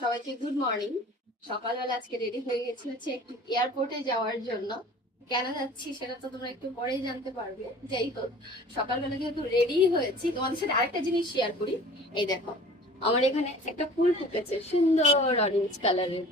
সবাইকে good morning. সকালবেলা আজকে রেডি হয়ে গেছি হচ্ছে একটু এয়ারপোর্টে যাওয়ার জন্য। কেন যাচ্ছি সেটা তো তোমরা একটু পরেই জানতে পারবে। যাই হোক, সকালবেলা যেহেতু রেডি হয়েছি, তোমাদের সাথে আরেকটা জিনিস শেয়ার করি। এই দেখো, আমার এখানে একটা ফুল ফুটেছে সুন্দর অরেঞ্জ কালারের।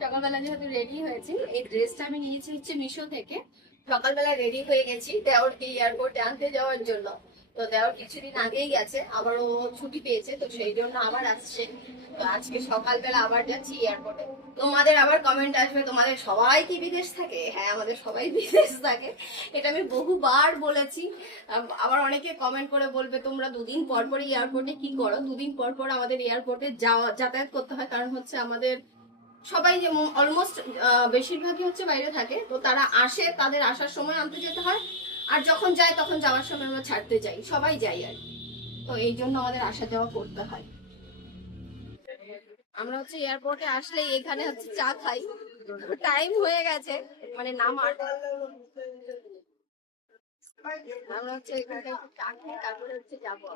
সকালবেলা যেহেতু রেডি হয়েছি, এই ড্রেসটা আমি নিয়েছি হচ্ছে মিশো থেকে। সকালবেলা রেডি হয়ে গেছি দেওরকে এয়ারপোর্টে আনতে যাওয়ার জন্য। তো দেওর কিছুদিন আগেই গেছে, আবারও ছুটি পেয়েছে, তো সেই জন্য আবার আসছে। তো আজকে সকালবেলা আবার যাচ্ছি এয়ারপোর্টে। তোমাদের আবার কমেন্ট আসবে, তোমাদের সবাই কি বিদেশ থাকে? হ্যাঁ, আমাদের সবাই বিদেশ থাকে, এটা আমি বহুবার বলেছি। আবার অনেকে কমেন্ট করে বলবে তোমরা দুদিন পর পর এয়ারপোর্টে কি করো। দুদিন পর পর আমাদের এয়ারপোর্টে যাতায়াত করতে হয়, কারণ হচ্ছে আমাদের সবাই যে অলমোস্ট বেশিরভাগই হচ্ছে বাইরে থাকে, তো তারা আসে, তাদের আসার সময় আনতে যেতে হয়। আর যখন যায় তখন যাওয়ার সময় আমরা ছাড়তে যাই, সবাই যাই আর কি। তো এই জন্য আমাদের আসা যাওয়া করতে হয়। আমরা হচ্ছে এয়ারপোর্টে আসলে এখানে হচ্ছে চা খাই। টাইম হয়ে গেছে মানে নামার। আমরা হচ্ছে এখানটা একটু চা খেয়ে তারপরে হচ্ছে যাবো।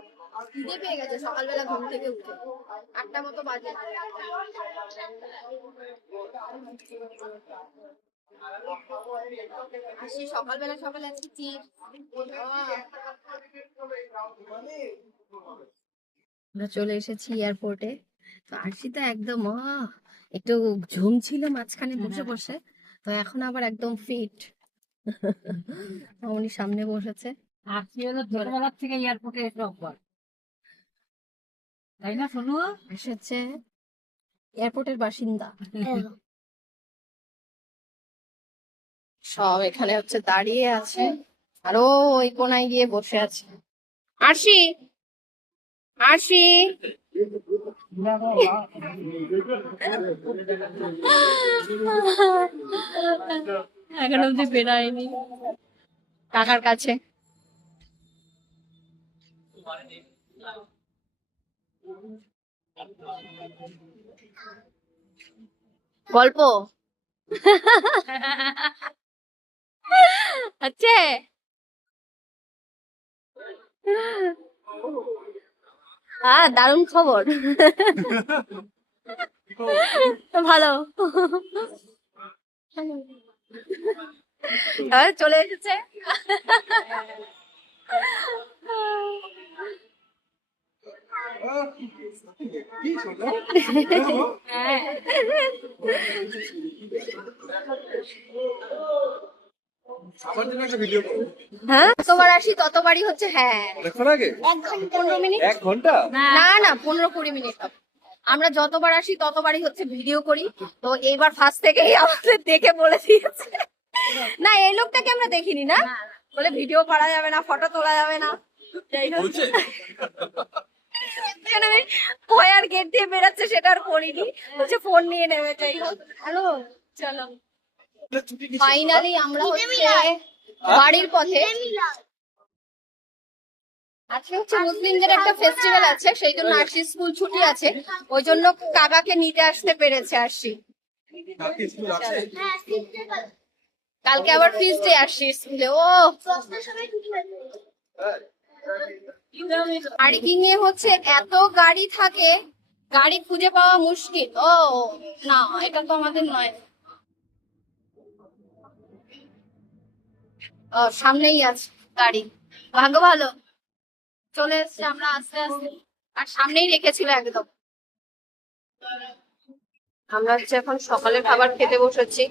খিদে পেয়ে গেছে সকালবেলা ঘুম থেকে উঠে, 8টা মতো বাজে। আসি সকালবেলা, সকালে আজকে চিপস। আমরা চলে এসেছি এয়ারপোর্টে। তো আরশিতা একদম একটু ঝুম ছিল মাঝখানে বসে বসে, তো এখন আবার একদম ফিট। উনি সামনে বসেছে। আজকে হলো ছোটবেলার থেকে এয়ারপোর্টে এসে অভ্যাস, তাই না শোনো? এসেছে এয়ারপোর্টের বাসিন্দা। সব এখানে হচ্ছে দাঁড়িয়ে আছে, আর ওই কোনায় গিয়ে বসে আছে। আরশি, আরশি। এখন অব্দি বেরায়নি কাকার কাছে। গল্প আছে। দারুণ খবর। ভালো। চলে এসেছে। হ্যাঁ, যতবার আসি ততবারই হচ্ছে। হ্যাঁ, 1 ঘন্টা 15 মিনিট। 1 ঘন্টা? না না, 15-20 মিনিট হবে। আমরা যতবার আসি ততবারই হচ্ছে ভিডিও করি। তো এইবার ফার্স্ট থেকেই আমাদের দেখে বলে দিয়েছে। না, এই লোকটাকে আমরা দেখিনি না, বলে ভিডিও করা যাবে না, ফটো তোলা যাবে না। যাই হোক, আমি কয়ার গেট দিয়ে বেরাচ্ছে সেটা আর করিনি, বলছে ফোন নিয়ে নেবে। যাই হোক, হ্যালো, চলো ফাইনালি আমরা হচ্ছে বাড়ির পথে। আজকে হচ্ছে মুসলিমদের একটা ফেস্টিভ্যাল আছে, সেই জন্য আরশি স্কুল ছুটি আছে, ওই জন্য কাকাকে নিতে আসতে পেরেছে আরশি। কালকে আবার ফিস ডে আরশি স্কুলে। ও পার্কিং এ হচ্ছে এত গাড়ি থাকে, গাড়ি খুঁজে পাওয়া মুশকিল। ও না, এটা তো আমাদের নয়। সামনেই আছে গাড়ি, ভাগ্য ভালো চলে এসছে। আমরা আস্তে আস্তে, আর সামনেই রেখেছিল একদম। আমরা হচ্ছে এখন সকালের খাবার খেতে বসেছি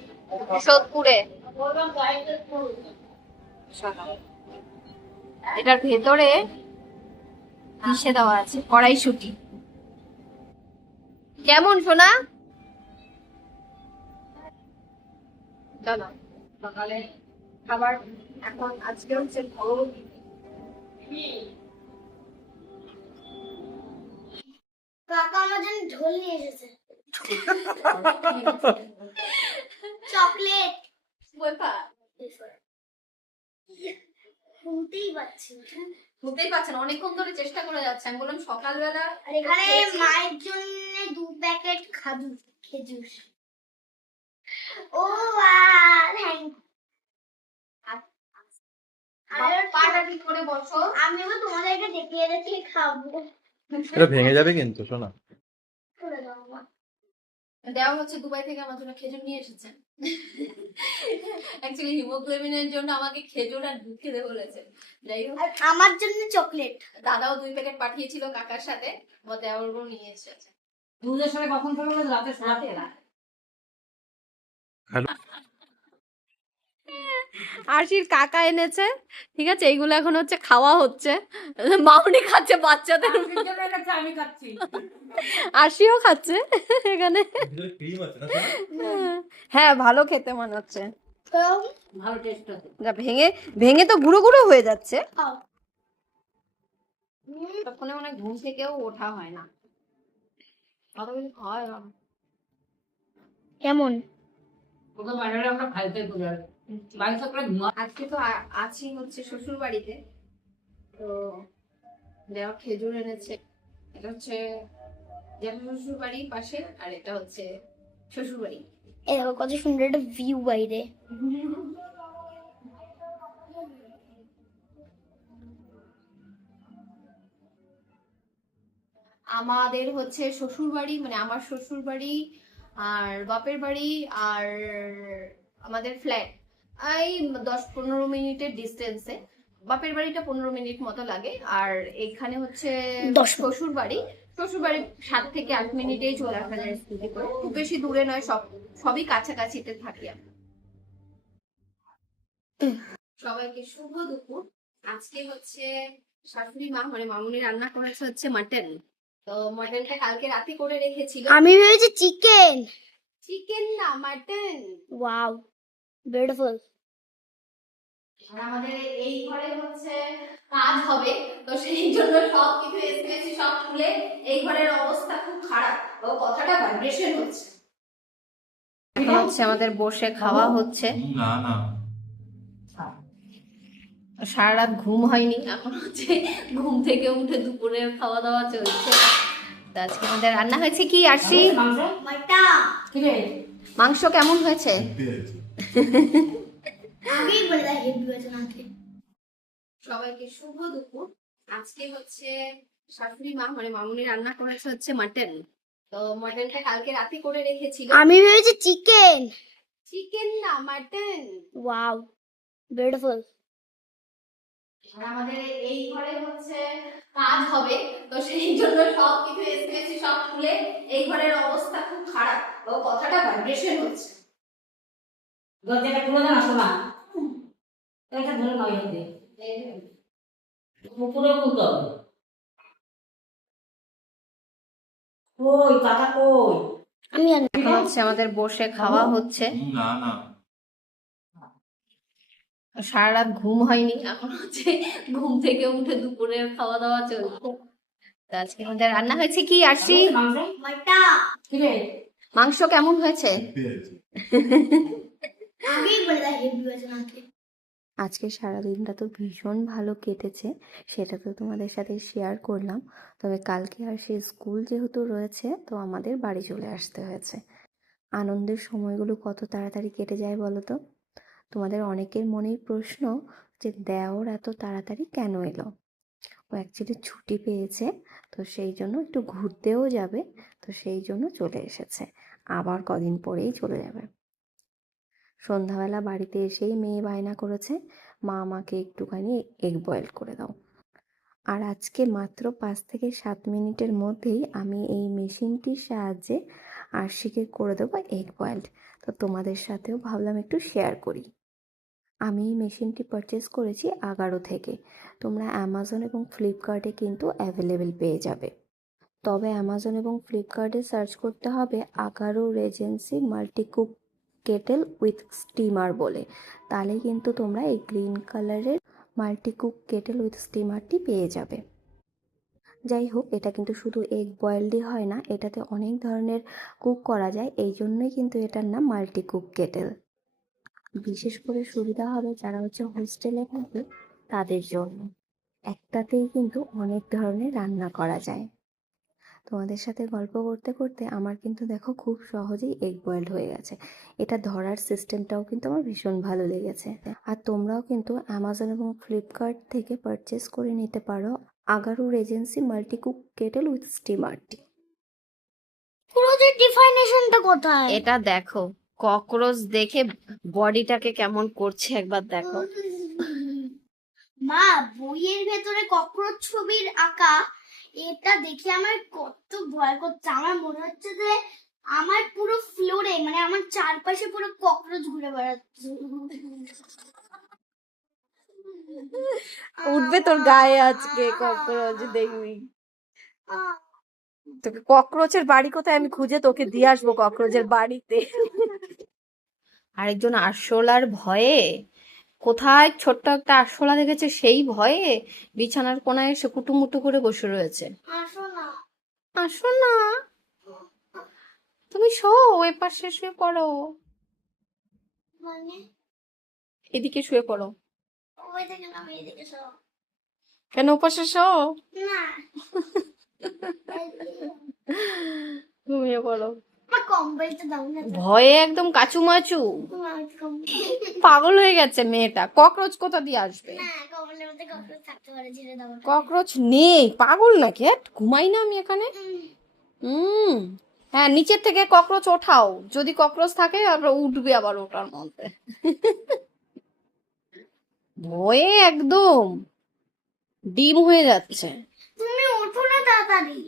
সোদপুরে। এটার ভেতরে মিশে দেওয়া আছে কড়াইশুঁটি। কেমন শোনা? চলো সকালে খাবার এখন। আজকে হচ্ছে কাকা আমার জন্য ঢোল নিয়ে এসেছে। চকলেট শুনতেই পাচ্ছি বুঝতেই পারছেন, অনেকক্ষণ ধরে চেষ্টা করে যাচ্ছে। আমি বললাম সকালবেলা। আর এখানে মায়ের জন্য 2 প্যাকেট খেজুর। ও থ্যাংক। পাটা ঠিক করে বসো। আমি তোমাদেরকে ডেকে এনেছি খাবো। এটা ভেঙে যাবে কিন্তু শোনা। করে দাও মা। দেওয়া হচ্ছে দুবাই থেকে আমার জন্য খেজুর নিয়ে এসেছে। অ্যাকচুয়ালি হিমোগ্লোবিনের জন্য আমাকে খেজুর আর দুধ খেতে বলেছে। যাই হোক, আর আমার জন্য চকলেট। দাদাও 2 প্যাকেট পাঠিয়েছিল কাকার সাথে, ও দেওয়ারও নিয়ে এসেছে। দুধের সাথে কখন খাবে রাতে রাতে আরশির কাকা এনেছে, ঠিক আছে, এইগুলো এখন হচ্ছে খাওয়া হচ্ছে। মামনি খাচ্ছে বাচ্চাদের, আমি খাচ্ছি। আরশিও খাচ্ছে এখানে। ক্রিম আছে না? হ্যাঁ, ভালো খেতে মনে হচ্ছে। ভালো টেস্ট আছে। যা ভেঙে ভেঙে তো গুঁড়ো গুঁড়ো হয়ে যাচ্ছে। খাও। তখনই মনে হয় ঘুম থেকেও ওঠা হয় না, কতদিন হয় না। কেমন? ওকে বাইরে আমরা খাইতে করে বাইরে থাকলে ঘুমা। আজকে তো আছি হচ্ছে শ্বশুর বাড়িতে, তো দেওয়া খেজুর এনেছে। এটা হচ্ছে জ্যাঠা শ্বশুর বাড়ির পাশে, আর এটা হচ্ছে শ্বশুর বাড়ি। এই দেখো কত সুন্দর একটা ভিউ বাইরে। আমাদের হচ্ছে শ্বশুর বাড়ি, মানে আমার শ্বশুর বাড়ি আর বাপের বাড়ি আর আমাদের ফ্ল্যাট এই 10-15 মিনিটের ডিস্টেন্সে। বাপের বাড়িটা 15 মিনিট মতো লাগে, আর এখানে হচ্ছে 10 মিনিট। শ্বশুর বাড়ি 7 থেকে 8 মিনিটেই চলে আসা যায় স্কুটি করে, খুব বেশি দূরে নয়, সবই কাছাকাছিতে থাকি আমরা। সবাইকে শুভ দুপুর। আজকে হচ্ছে শাশুড়ি মা মানে মামুনি রান্না করেছে হচ্ছে মাটন। তো মাটনটা কালকে রাতে করে রেখেছিল। আমি ভেবেছি চিকেন। চিকেন না, মাটন। Wow, beautiful. আর আমাদের এই ঘরে হচ্ছে কাজ হবে, তো সেই জন্য সব কিছু এসএমএস সব খুলে, এই ঘরের অবস্থা খুব খারাপ, ও কথাটা ভাইব্রেশন হচ্ছে। এখন হচ্ছে আমাদের বসে খাওয়া হচ্ছে। না না, সারা রাত ঘুম হয়নি, এখন হচ্ছে ঘুম থেকে উঠে দুপুরের খাওয়া দাওয়া চলছে। তো আজকে আমাদের রান্না হয়েছে কি আরশি? মাংস মাটা কি রে? মাংস কেমন হয়েছে? আগেই বলে দাও হেভি হয়েছে নাকি। সবাইকে শুভ দুপুর। আজকে হচ্ছে শাশুড়ি মা মানে মামুনি রান্না করেছে হচ্ছে মাটন। তো মাটনটা কালকে রাতে করে রেখেছিল। আমি ভেবেছি চিকেন। চিকেন না, মাটন। Wow, beautiful. আর আমাদের এই ঘরে হচ্ছে কাজ হবে, তো সেই জন্য সব কিছু এসএমএস সব খুলে, এই ঘরের অবস্থা খুব খারাপ, ও কথাটা ভাইব্রেশন হচ্ছে। দরজাটা খুলে দাও না শোনা। এটা ধরে নয় হতে। উপরে খুলতে হবে। কই কাকা কই? আমি এখন হচ্ছে আমাদের বসে খাওয়া হচ্ছে। না না, সারা রাত ঘুম হয়নি, এখন হচ্ছে ঘুম থেকে উঠে দুপুরের খাওয়া দাওয়া চলছে। তো আজকে আমাদের রান্না হয়েছে কি আরশি? মাংস মাটা কি রে? মাংস কেমন হয়েছে? আগেই বলে দাও হেভি হয়েছে নাকি। আজকে সারাদিনটা তো ভীষণ ভালো কেটেছে, সেটা তো তোমাদের সাথে শেয়ার করলাম। তবে কালকে আর সে স্কুল যেহেতু রয়েছে, তো আমাদের বাড়ি চলে আসতে হয়েছে। আনন্দের সময়গুলো কত তাড়াতাড়ি কেটে যায় বলো তো। তোমাদের অনেকের মনেই প্রশ্ন যে দেওর এত তাড়াতাড়ি কেন এলো। ও অ্যাকচুয়ালি ছুটি পেয়েছে, তো সেই জন্য একটু ঘুরতেও যাবে, তো সেই জন্য চলে এসেছে। আবার কদিন পরেই চলে যাবে। সন্ধ্যাবেলা বাড়িতে এসেই মেয়ে বায়না করেছে, মা আমাকে একটুখানি এগ বয়েল করে দাও। আর আজকে মাত্র 5 থেকে 7 মিনিটের মধ্যেই আমি এই মেশিনটির সাহায্যে আরশিকে করে দেবো এগ বয়েলড। তো তোমাদের সাথেও ভাবলাম একটু শেয়ার করি। আমি এই মেশিনটি পারচেস করেছি আগারো থেকে। তোমরা অ্যামাজন এবং ফ্লিপকার্টে কিন্তু অ্যাভেলেবেল পেয়ে যাবে। তবে অ্যামাজন এবং ফ্লিপকার্টে সার্চ করতে হবে Agaro Regency মাল্টিকুক kettle with steamer বলে, তাহলে কিন্তু তোমরা এই গ্রিন কালারের মাল্টিকুক কেটেল উইথ স্টিমারটি পেয়ে যাবে। যাই হোক, এটা কিন্তু শুধু এগ বয়েলডই হয় না, এটাতে অনেক ধরনের কুক করা যায়, এই জন্যই কিন্তু এটার নাম মাল্টিকুক কেটেল। বিশেষ করে সুবিধা হবে যারা হচ্ছে হোস্টেলে থাকে তাদের জন্য। একটাতেই কিন্তু অনেক ধরনের রান্না করা যায়। তোমাদের সাথে গল্প করতে করতে আমার কিন্তু দেখো খুব সহজেই এগ বয়েলড হয়ে গেছে। এটা ধরার সিস্টেমটাও কিন্তু আমার ভীষণ ভালো লেগেছে। আর তোমরাও কিন্তু অ্যামাজন এবং ফ্লিপকার্ট থেকে পারচেস করে নিতে পারো Agaro agency multi cook kettle with steamer টি। ক্রোজের ডিফাইনেশনটা কোথায়? এটা দেখো, ককরোচ দেখে বডিটাকে কেমন করছে একবার দেখো। মা, বইয়ের ভেতরে ককরোচ ছবির আঁকা, এটা দেখে আমার কত ভয় করছে। আমার মনে হচ্ছে যে আমার পুরো ফ্লোরে, মানে আমার চারপাশে পুরো ককরোচ ঘুরে বেড়াচ্ছে। উঠবে তোর গায়ে আজকে ককরোচ, দেখবি। তোকে ককরোচের বাড়ি কোথায় আমি খুঁজে তোকে দিয়ে আসবো ককরোচের বাড়িতে। আরেকজন আরশোলার ভয়ে, কোথায় ছোট্ট একটা আরশোলা দেখেছে সেই ভয়ে বিছানার কোনায় এসে কুটুমুটু করে বসে রয়েছে। আসো না। আসো না, তুমি শো, ওই পাশে শুয়ে পড়ো, মানে এদিকে শুয়ে পড়ো। ওই থেকে না, আমি এদিকে সব কেন ওপাশে শো, না। ঘুমিয়ে পড়ো। আমার কম্বলটা দাও না। ভয়ে একদম কাচুমাচু, পাগল হয়ে গেছে মেয়েটা। ককরোচ কোথা দিয়ে আসবে? না, কম্বলের মধ্যে ককরোচ থাকতে পারে, ছেড়ে দাও। ককরোচ নেই, পাগল নাকি? হ্যাট, ঘুমাই না আমি এখানে। হ্যাঁ, নিচের থেকে ককরোচ ওঠাও, যদি ককরোচ থাকে আবার উঠবে আবার ওটার মধ্যে। ভয়ে একদম ডিম হয়ে যাচ্ছে। তুমি ওঠো না তাড়াতাড়ি।